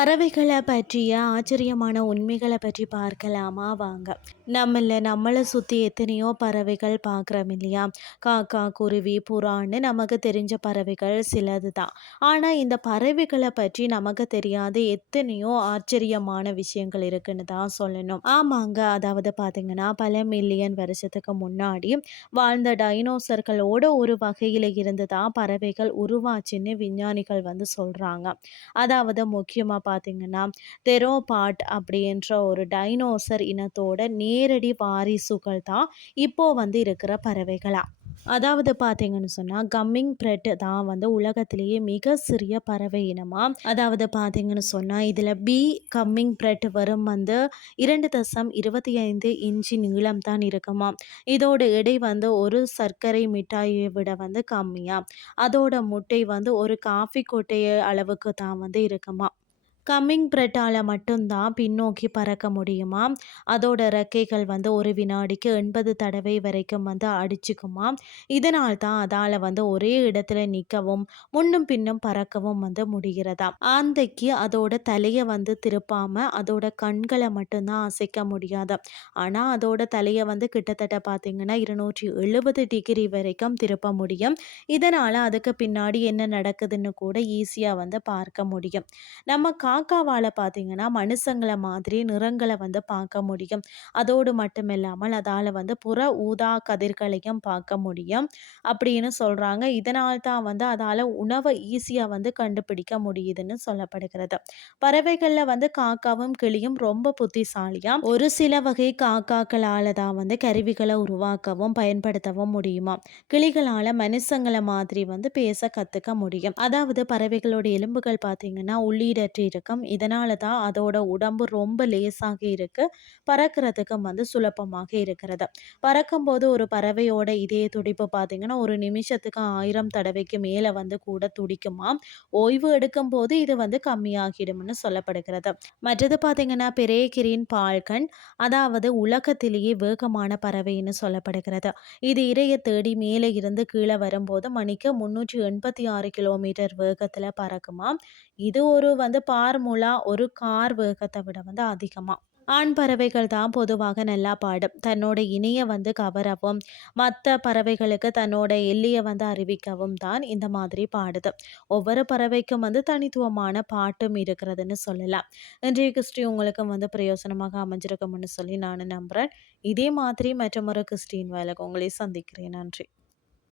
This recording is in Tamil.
பறவைகளை பற்றிய ஆச்சரியமான உண்மைகளை பற்றி பார்க்கலாமா? வாங்க. நம்மள நம்மளை சுற்றி எத்தனையோ பறவைகள் பார்க்குறோம் இல்லையா? காக்கா குருவி புறான்னு நமக்கு தெரிஞ்ச பறவைகள் சிலது தான் ஆனால் இந்த பறவைகளை பற்றி நமக்கு தெரியாத எத்தனையோ ஆச்சரியமான விஷயங்கள் இருக்குன்னு தான் சொல்லணும். ஆமாங்க. அதாவது பார்த்தீங்கன்னா பல மில்லியன் வருஷத்துக்கு முன்னாடி வாழ்ந்த டைனோசர்களோட ஒரு வகையில் இருந்து தான் பறவைகள் உருவாச்சுன்னு விஞ்ஞானிகள் வந்து சொல்கிறாங்க அதாவது முக்கியமாக பார்த்தீங்கன்னா தெரோபாட் அப்படின்ற ஒரு டைனோசர் இனத்தோட நேரடி வாரிசுகள் தான் இப்போ வந்து இருக்கிற பறவைகளாக அதாவது பார்த்தீங்கன்னு சொன்னால் கம்மிங் பிரெட் தான் வந்து உலகத்திலேயே மிக சிறிய பறவை இனமாக அதாவது பார்த்தீங்கன்னு சொன்னால் இதில் பி கம்மிங் பிரெட் வரும் வந்து இரண்டு தசம் இருபத்தி ஐந்து இன்ச்சு நீளம் தான் இருக்குமா. இதோட எடை வந்து ஒரு சர்க்கரை மிட்டாயை விட வந்து கம்மியாக அதோட முட்டை வந்து ஒரு காஃபி கொட்டைய அளவுக்கு தான் வந்து இருக்குமா. கம்மிங் பிரெட்டால் மட்டும்தான் பின்னோக்கி பறக்க முடியுமா? அதோட ரெக்கைகள் வந்து ஒரு வினாடிக்கு எண்பது தடவை வரைக்கும் வந்து அடிச்சுக்குமா? இதனால் தான் அதால் வந்து ஒரே இடத்துல நிற்கவும் முன்னும் பின்னும் பறக்கவும் வந்து முடிகிறதா? ஆந்தைக்கு அதோட தலையை வந்து திருப்பாம அதோட கண்களை மட்டும்தான் அசைக்க முடியாது? ஆனால் அதோட தலையை வந்து கிட்டத்தட்ட பார்த்தீங்கன்னா இருநூற்றி எழுபது டிகிரி வரைக்கும் திருப்ப முடியும். இதனால் அதுக்கு பின்னாடி என்ன நடக்குதுன்னு கூட ஈஸியாக வந்து பார்க்க முடியும். நம்ம கா காக்காவால் பார்த்தீங்கன்னா மனுஷங்களை மாதிரி நிறங்களை வந்து பார்க்க முடியும். அதோடு மட்டும் இல்லாமல் அதால் வந்து புற ஊதா கதிர்களையும் பார்க்க முடியும் அப்படின்னு சொல்கிறாங்க இதனால் தான் வந்து அதால் உணவை ஈஸியாக வந்து கண்டுபிடிக்க முடியுதுன்னு சொல்லப்படுகிறது. பறவைகளில் வந்து காக்காவும் கிளியும் ரொம்ப புத்திசாலியாக ஒரு சில வகை காக்காக்களால் தான் வந்து கருவிகளை உருவாக்கவும் பயன்படுத்தவும் முடியுமா? கிளிகளால் மனுஷங்களை மாதிரி வந்து பேச கற்றுக்க முடியும். அதாவது பறவைகளோட எலும்புகள் பார்த்தீங்கன்னா உள்ளீடற்று இருக்கும். இதனால தான் அதோட உடம்பு ரொம்ப லேசாக இருக்கு. பறக்கிறதுக்கும் வந்து சுலபமாக இருக்கிறது. பறக்கும்போது ஒரு பறவையோட இதய துடிப்பு பார்த்தீங்கன்னா ஒரு நிமிஷத்துக்கு ஆயிரம் தடவைக்கு மேலே வந்து கூட துடிக்குமா? ஓய்வு எடுக்கும் போது இது வந்து கம்மியாகிடும்னு சொல்லப்படுகிறது. மற்றது பார்த்தீங்கன்னா பெரேகிரின் பால்கன் அதாவது உலகத்திலேயே வேகமான பறவைன்னு சொல்லப்படுகிறது. இது இறைய தேடி மேலே இருந்து கீழே வரும்போது மணிக்கு முன்னூற்றி எண்பத்தி ஆறு கிலோமீட்டர் வேகத்தில் பறக்குமா? இது ஒரு வந்து ஃபார்முலா ஒரு கார் வேகத்தை விட வந்து அதிகமாக ஆண் பறவைகள் தான் பொதுவாக நல்லா பாடும். தன்னோட இணையை வந்து கவரவும் மற்ற பறவைகளுக்கு தன்னோட எல்லையை வந்து அறிவிக்கவும் தான் இந்த மாதிரி பாடுது. ஒவ்வொரு பறவைக்கும் வந்து தனித்துவமான பாட்டும் இருக்கிறதுன்னு சொல்லலாம். இன்றைய கிறிஸ்டி உங்களுக்கும் வந்து பிரயோசனமாக அமைஞ்சிருக்கும்னு சொல்லி நான் நம்புகிறேன் இதே மாதிரி மற்றொரு கிறிஸ்டின் வேலைக்கு உங்களை சந்திக்கிறேன். நன்றி.